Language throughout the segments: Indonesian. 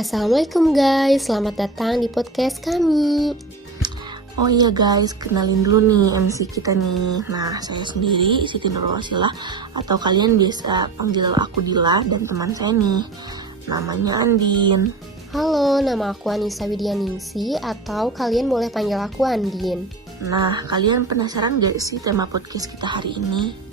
Assalamualaikum guys, selamat datang di podcast kami. Oh iya guys, kenalin dulu nih MC kita nih. Nah, saya sendiri Siti Nurwasilah atau kalian biasa panggil aku Dila, dan teman saya nih namanya Andin. Halo, nama aku Anissa Widianingsi atau kalian boleh panggil aku Andin. Nah, kalian penasaran gak sih tema podcast kita hari ini?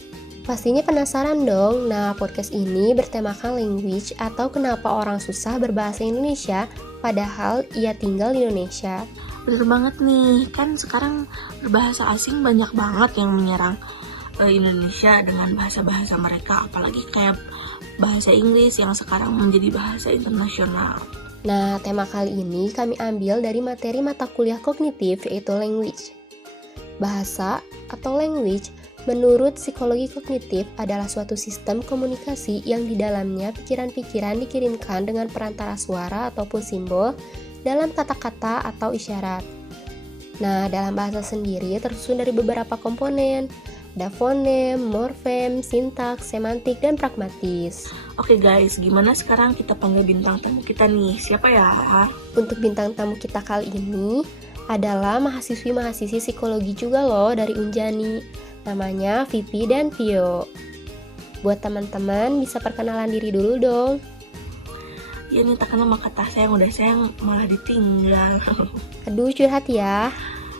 Pastinya penasaran dong. Nah, podcast ini bertemakan language atau kenapa orang susah berbahasa Indonesia padahal ia tinggal di Indonesia. Bener banget nih, kan sekarang berbahasa asing banyak banget yang menyerang Indonesia dengan bahasa-bahasa mereka, apalagi kayak bahasa Inggris yang sekarang menjadi bahasa internasional. Nah, tema kali ini kami ambil dari materi mata kuliah kognitif yaitu language. Bahasa atau language menurut psikologi kognitif adalah suatu sistem komunikasi yang di dalamnya pikiran-pikiran dikirimkan dengan perantara suara ataupun simbol dalam kata-kata atau isyarat. Nah, dalam bahasa sendiri tersusun dari beberapa komponen. Ada fonem, morfem, sintaks, semantik, dan pragmatis. Oke guys, gimana sekarang kita panggil bintang tamu kita nih? Siapa ya? Untuk bintang tamu kita kali ini adalah mahasiswi-mahasiswi psikologi juga loh dari Unjani. Namanya Vivi dan Vio. Buat teman-teman bisa perkenalan diri dulu dong. Ya nih, tak kenal maka tak sayang, udah sayang malah ditinggal. Aduh, curhat ya.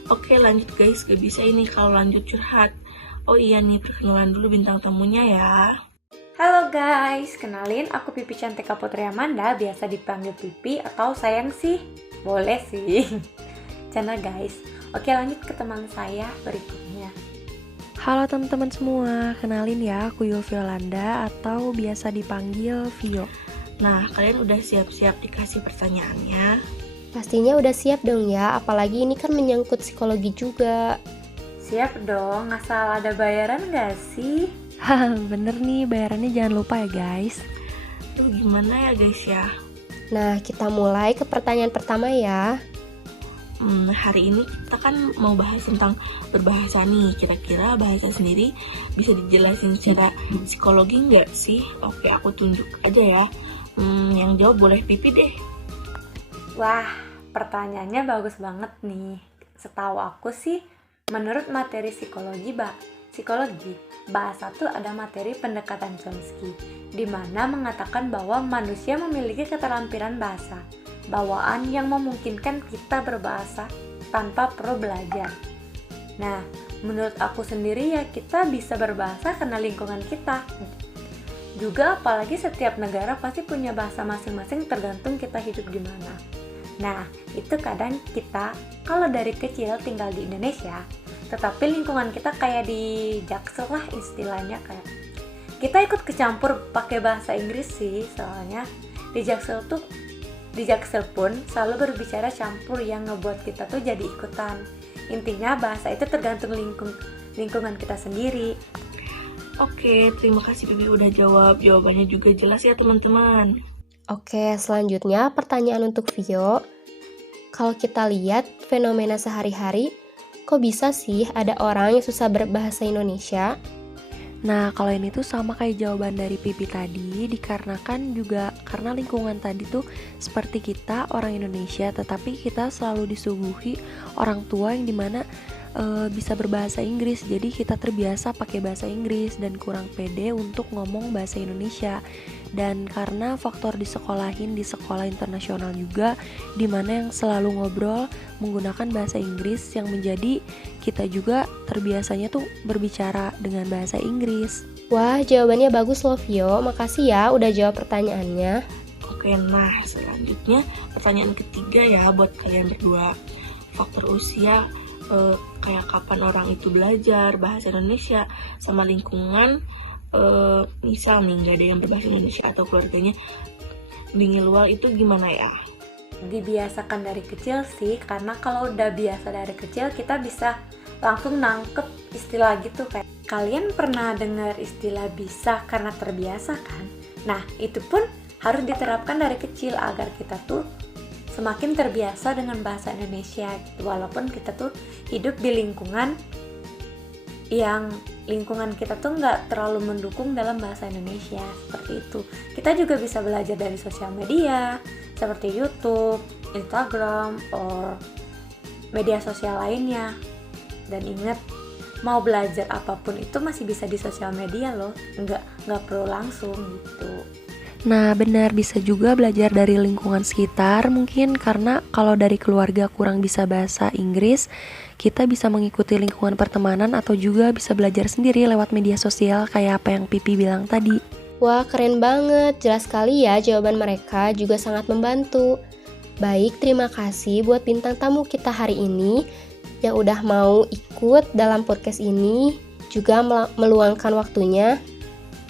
Oke lanjut guys, gak bisa ini kalau lanjut curhat. Oh iya nih, perkenalan dulu bintang tamunya ya. Halo guys, kenalin aku Pipi Cantika Putri Amanda, biasa dipanggil Pipi atau sayang sih. Boleh sih. Canda guys. Oke, lanjut ke teman saya berikutnya. Halo teman-teman semua, kenalin ya aku Yul Violanda atau biasa dipanggil Vio. Nah, kalian udah siap-siap dikasih pertanyaannya? Pastinya udah siap dong ya, apalagi ini kan menyangkut psikologi juga. Siap dong, asal ada bayaran gak sih? Haha, bener nih, bayarannya jangan lupa ya guys. Gimana ya guys ya? Nah, kita mulai ke pertanyaan pertama ya. Hari ini kita kan mau bahas tentang berbahasa nih. Kira-kira bahasa sendiri bisa dijelasin secara psikologi nggak sih? Oke, aku tunjuk aja ya. Yang jawab boleh Pipi deh. Wah, pertanyaannya bagus banget nih. Setahu aku sih, menurut materi psikologi, bahasa tuh ada materi pendekatan Chomsky, di mana mengatakan bahwa manusia memiliki keterampilan bahasa, bawaan yang memungkinkan kita berbahasa tanpa perlu belajar. Nah, menurut aku sendiri ya kita bisa berbahasa karena lingkungan kita. Juga apalagi setiap negara pasti punya bahasa masing-masing tergantung kita hidup di mana. Nah, itu kadang kita kalau dari kecil tinggal di Indonesia, tetapi lingkungan kita kayak di Jaksel lah istilahnya, kayak kita ikut kecampur pakai bahasa Inggris sih, soalnya di Jaksel pun selalu berbicara campur yang ngebuat kita tuh jadi ikutan. Intinya bahasa itu tergantung lingkungan kita sendiri. Oke, terima kasih Pipi udah jawab. Jawabannya juga jelas ya teman-teman. Oke, selanjutnya pertanyaan untuk Vio. Kalau kita lihat fenomena sehari-hari, kok bisa sih ada orang yang susah berbahasa Indonesia? Nah, kalau ini tuh sama kayak jawaban dari Pipi tadi, dikarenakan juga karena lingkungan tadi tuh seperti kita orang Indonesia, tetapi kita selalu disuguhi orang tua yang dimana bisa berbahasa Inggris, jadi kita terbiasa pakai bahasa Inggris dan kurang pede untuk ngomong bahasa Indonesia. Dan karena faktor disekolahin di sekolah internasional juga, dimana yang selalu ngobrol menggunakan bahasa Inggris, yang menjadi kita juga terbiasanya tuh berbicara dengan bahasa Inggris. Wah, jawabannya bagus loh Vio, makasih ya udah jawab pertanyaannya. Oke, nah selanjutnya pertanyaan ketiga ya buat kalian berdua. Faktor usia, kayak kapan orang itu belajar bahasa Indonesia, sama lingkungan, misal nih nggak ada yang berbahasa Indonesia atau keluarganya di luar, itu gimana ya? Dibiasakan dari kecil sih, karena kalau udah biasa dari kecil kita bisa langsung nangkep istilah gitu. Kayak kalian pernah dengar istilah bisa karena terbiasa kan? Nah, itu pun harus diterapkan dari kecil agar kita tuh semakin terbiasa dengan bahasa Indonesia gitu. Walaupun kita tuh hidup di lingkungan yang lingkungan kita tuh nggak terlalu mendukung dalam bahasa Indonesia, seperti itu. Kita juga bisa belajar dari sosial media, seperti YouTube, Instagram, or media sosial lainnya. Dan ingat, mau belajar apapun itu masih bisa di sosial media loh, nggak perlu langsung gitu. Nah benar, bisa juga belajar dari lingkungan sekitar mungkin, karena kalau dari keluarga kurang bisa bahasa Inggris, kita bisa mengikuti lingkungan pertemanan atau juga bisa belajar sendiri lewat media sosial kayak apa yang Pipi bilang tadi. Wah, keren banget. Jelas sekali ya, jawaban mereka juga sangat membantu. Baik, terima kasih buat bintang tamu kita hari ini yang udah mau ikut dalam podcast ini, juga meluangkan waktunya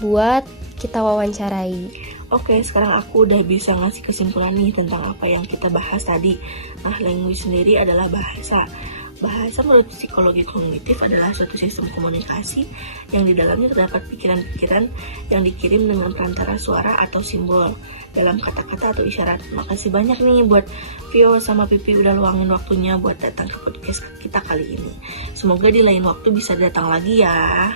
buat kita wawancarai. Oke, sekarang aku udah bisa ngasih kesimpulan nih tentang apa yang kita bahas tadi. Nah, language sendiri adalah bahasa. Bahasa menurut psikologi kognitif adalah suatu sistem komunikasi yang di dalamnya terdapat pikiran-pikiran yang dikirim dengan perantara suara atau simbol dalam kata-kata atau isyarat. Makasih banyak nih buat Vio sama Pipi udah luangin waktunya buat datang ke podcast kita kali ini. Semoga di lain waktu bisa datang lagi ya.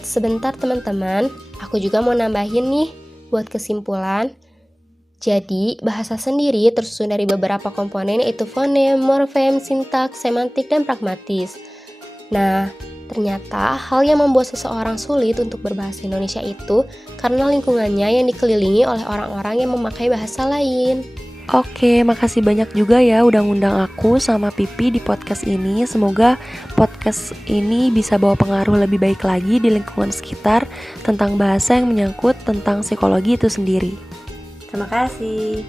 Sebentar teman-teman, aku juga mau nambahin nih buat kesimpulan. Jadi, bahasa sendiri tersusun dari beberapa komponen yaitu fonem, morfem, sintaks, semantik, dan pragmatis. Nah, ternyata hal yang membuat seseorang sulit untuk berbahasa Indonesia itu karena lingkungannya yang dikelilingi oleh orang-orang yang memakai bahasa lain. Oke, makasih banyak juga ya udah ngundang aku sama Pipi di podcast ini. Semoga podcast ini bisa bawa pengaruh lebih baik lagi di lingkungan sekitar tentang bahasa yang menyangkut tentang psikologi itu sendiri. Terima kasih.